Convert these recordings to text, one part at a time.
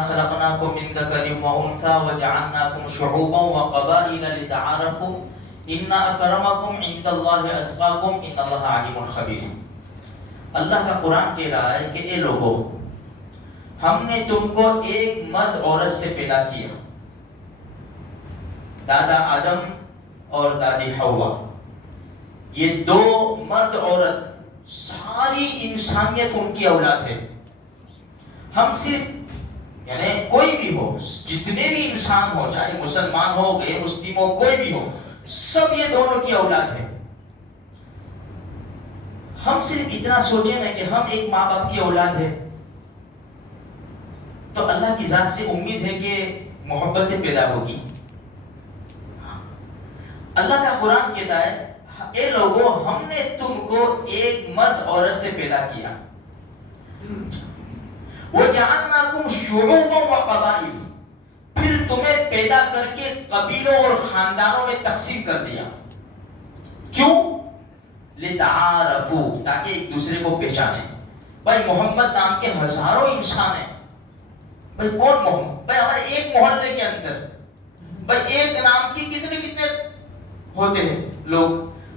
خلقناکم من ذکر و انثی وجعلناکم شعوبا وقبائل لتعارفوا ان اکرمکم عند اللہ اتقاکم ان اللہ علیم خبیر. اللہ کا قرآن کہہ رہا ہے کہ اے لوگو، ہم نے تم کو ایک مرد عورت سے پیدا کیا. دادا آدم اور دادی حوا، یہ دو مرد عورت، ساری انسانیت ان کی اولاد ہے. ہم صرف یعنی کوئی بھی ہو، جتنے بھی انسان ہو، چاہے مسلمان ہو، غیر مسلم ہو، کوئی بھی ہو، سب یہ دونوں کی اولاد ہے. ہم صرف اتنا سوچیں نا کہ ہم ایک ماں باپ کی اولاد ہے تو اللہ کی ذات سے امید ہے کہ محبتیں پیدا ہوگی. اللہ کا قرآن کہتا ہے اے لوگو، ہم نے تم کو ایک مرد عورت سے پیدا کیا. وَجَعَلْنَاكُمْ شُعُوبًا وَقَبَائِلَ، پھر تمہیں پیدا کر کے قبیلوں اور خاندانوں میں تقسیم کر دیا. کیوں؟ لِتَعَارَفُوا، تاکہ ایک دوسرے کو پہچانے. بھائی محمد نام کے ہزاروں انسان ہیں. بھائی کون محمد؟ بھائی ہمارے ایک محلے کے اندر بھائی ایک نام کی کتنے ہوتے ہیں لوگ.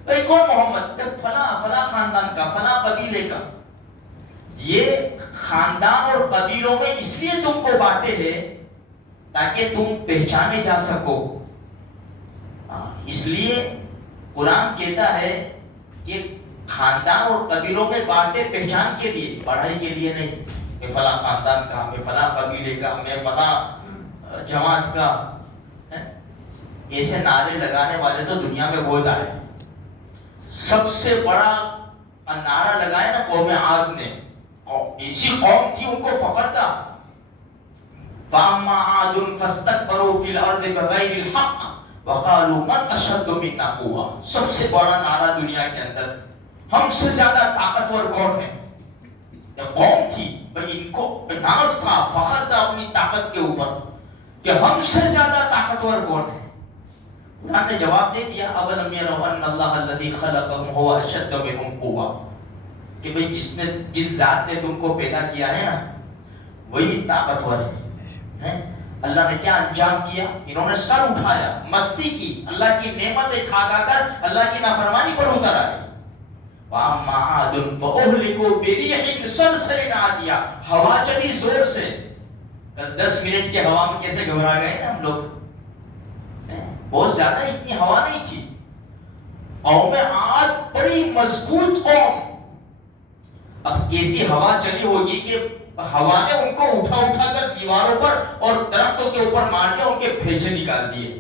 بھائی کون محمد؟ فلاں خاندان کا، فلاں قبیلے کا. یہ خاندان اور قبیلوں میں اس لیے تم کو بانٹے ہیں تاکہ تم پہچانے جا سکو. اس لیے قرآن کہتا ہے کہ خاندان اور قبیلوں میں بانٹے پہچان کے لیے، پڑھائی کے لیے نہیں. میں فلاں خاندان کا، میں فلاں قبیلے کا، میں فلاں جماعت کا. ایسے نعرے لگانے والے تو دنیا میں بہت آئے. سب سے بڑا نعرہ لگایا نا قوم عاد نے. ایسی قوم تھی، ان کو فخر تھا. فَأَمَّا عَادٌ فَاسْتَكْبَرُوا فِي الْأَرْضِ بِغَيْرِ الْحَقِّ وَقَالُوا مَنْ أَشَدُّ مِنَّا قُوَّةً. سب سے بڑا نعرہ دنیا کے اندر، ہم سے زیادہ طاقتور کون ہے. یہ قوم تھی، ان کو ناز تھا، فخر تھا اپنی طاقت کے اوپر کہ ہم سے زیادہ طاقتور کون ہے. قرآن نے جواب دے دیا اَوَلَمْ يَرَوْا أَنَّ اللَّهَ الَّذِي خَلَقَهُمْ هُوَ أَشَدُّ مِنْهُمْ قُوَّةً، کہ بھئی جس ذات نے تم کو پیدا کیا ہے نا وہی طاقتور ہے. اللہ نے کیا انجام کیا؟ انہوں نے سر اٹھایا، مستی کی، اللہ کی نعمتیں کھا کر اللہ کی نافرمانی پر اتر آئے. وَأَمَّا عَادٌ فَأُهْلِكُوا بِرِيحٍ صَرْصَرٍ عَاتِيَةٍ، ہوا چلی زور سے. 10 منٹ کی ہوا میں کیسے گھبرا گئے نا ہم لوگ. بہت زیادہ اتنی ہوا نہیں تھی. قوم عاد بڑی مضبوط قوم. اب کیسی ہوا چلی ہوگی کہ ہوا نے ان کو اٹھا کر دیواروں پر اور درختوں کے اوپر مار دیا، ان کے بھیجے نکال دیے.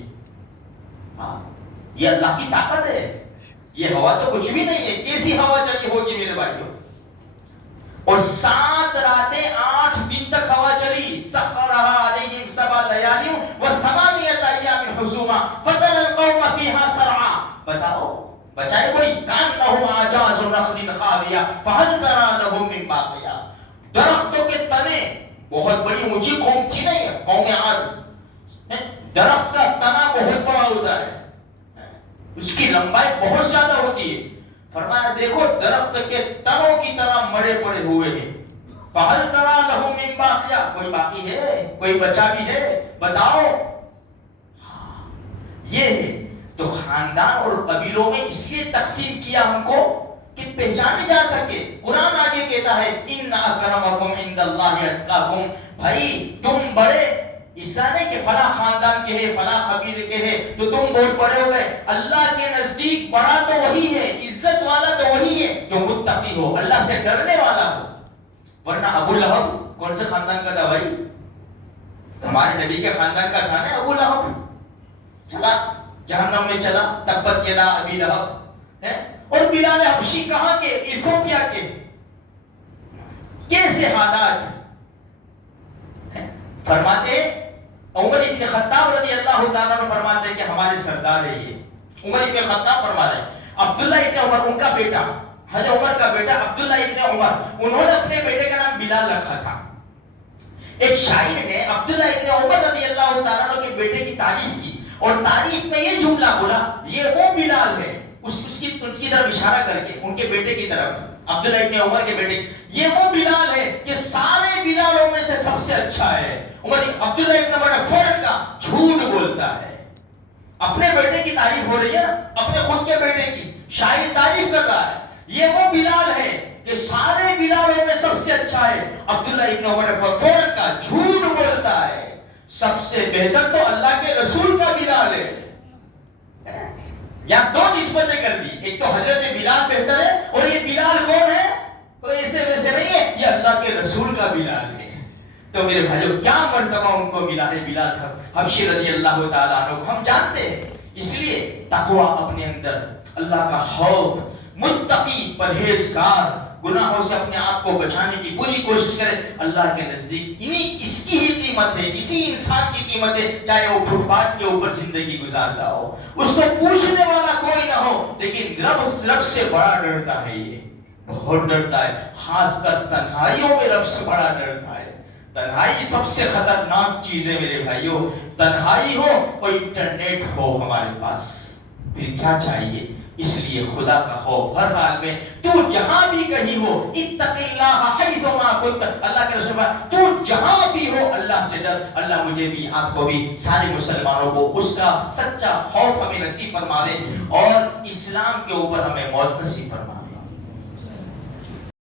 یہ اللہ کی طاقت ہے. یہ ہوا تو کچھ بھی نہیں ہے. کیسی ہوا چلی ہوگی میرے بھائیوں. اور 7 راتیں 8 دن تک ہوا چلی. سخرها علیہم 7 لیال و8 ایام حسوما فترى القوم فيها سرعا. بتاؤ بچائے کوئی؟ کانہم اعجاز نخل خاویہ فہل تری لہم من باقیہ. درختوں کے تنے، بہت بڑی اونچی قوم تھی نا یہ قوم عاد. درخت کا تنا بہت بڑا ہوتا ہے، اس کی لمبائی بہت زیادہ ہوتی ہے. فرمایا دیکھو درخت کے تنوں کی طرح مڑے پڑے ہوئے ہیں. فہل تری لہم من باقیہ، کوئی باقی ہے؟ کوئی بچا بھی ہے؟ بتاؤ. یہ ہے. تو خاندان اور قبیلوں میں اس لیے تقسیم کیا ہم کو کہ پہچانے جا سکے. قرآن آگے کہتا ہے ان اکرمکم عند اللہ اتقاکم. بھائی تم بڑے اس طرح نہیں کہ فلاں خاندان کے ہیں، فلاں قبیلے کے ہیں تو تم بہت بڑے ہو گئے. اللہ کے نزدیک بڑا تو وہی ہے، عزت والا تو وہی ہے جو متقی ہو، اللہ سے ڈرنے والا ہو. ورنہ ابو لہب کون سے خاندان کا تھا بھائی؟ ہمارے نبی کے خاندان کا تھا نا ابو لہب. چلا جہنم میں چلا. تبت یدا ابی لہب. اور بلال حبشی کہاں کے؟ ایتھوپیا کے. کیسے حالات. فرماتے عمر ابن خطاب رضی اللہ تعالیٰ عنہ فرماتے ہیں کہ ہمارے سردار ہے یہ. عمر ابن خطاب فرماتے ہیں عبداللہ ابن عمر ان کا بیٹا، حضرت عمر کا بیٹا عبداللہ ابن عمر، انہوں نے اپنے بیٹے کا نام بلال رکھا تھا. ایک شاعر نے عبداللہ ابن عمر رضی اللہ تعالیٰ عنہ کے بیٹے کی تعریف کی اور تعریف میں یہ جملہ بولا یہ وہ بلال ہے. اس کی طرف اشارہ کر کے ان کے بیٹے کی طرف عبداللہ ابن عمر کے بیٹے. یہ وہ بلال ہے کہ سارے بلالوں میں سے سب سے اچھا ہے. عبداللہ ابن عمر فوراً کا جھوٹ بولتا ہے. اپنے بیٹے کی تعریف ہو رہی ہے نا، اپنے خود کے بیٹے کی شاعر تعریف کر رہا ہے. یہ وہ بلال ہے کہ سارے بلالوں میں سب سے اچھا ہے. عبداللہ ابن عمر فوراً کا جھوٹ بولتا ہے. سب سے بہتر تو اللہ کے رسول کا بلال ہے. یا دو نسبتیں کر دی، ایک تو حضرت بلال بہتر ہے، اور یہ بلال کون ہے؟ کوئی ایسے ویسے نہیں ہے، یہ اللہ کے رسول کا بلال ہے. تو میرے بھائیو کیا مرتبہ ان کو ملا ہے بلال حبشی رضی اللہ تعالیٰ عنہ کو ہم جانتے ہیں. اس لیے تقوی اپنے اندر، اللہ کا خوف، متقی پرہیزگار، گناہوں سے اپنے آپ کو بچانے کی پوری کوشش کرے. اللہ کے نزدیک اس کی ہی قیمت ہے، اسی انسان کی قیمت ہے، چاہے وہ فٹ پاتھ کے اوپر زندگی گزارتا ہو، اس کو پوچھنے والا کوئی نہ ہو، لیکن رب سے بڑا ڈرتا ہے. یہ بہت ڈرتا ہے، خاص کر تنہائیوں میں رب سے بڑا ڈرتا ہے. تنہائی سب سے خطرناک چیز ہے میرے بھائیوں. تنہائی ہو اور انٹرنیٹ ہو ہمارے پاس، پھر کیا چاہیے؟ اس لیے خدا کا خوف ہر حال میں، تو جہاں بھی کہیں ہو، اتق اللہ حیث ما کنت، اللہ کے رسول تو جہاں بھی ہو اللہ سے ڈر. اللہ مجھے بھی، آپ کو بھی، سارے مسلمانوں کو اس کا سچا خوف ہمیں نصیب فرما دے، اور اسلام کے اوپر ہمیں موت نصیب فرما دے.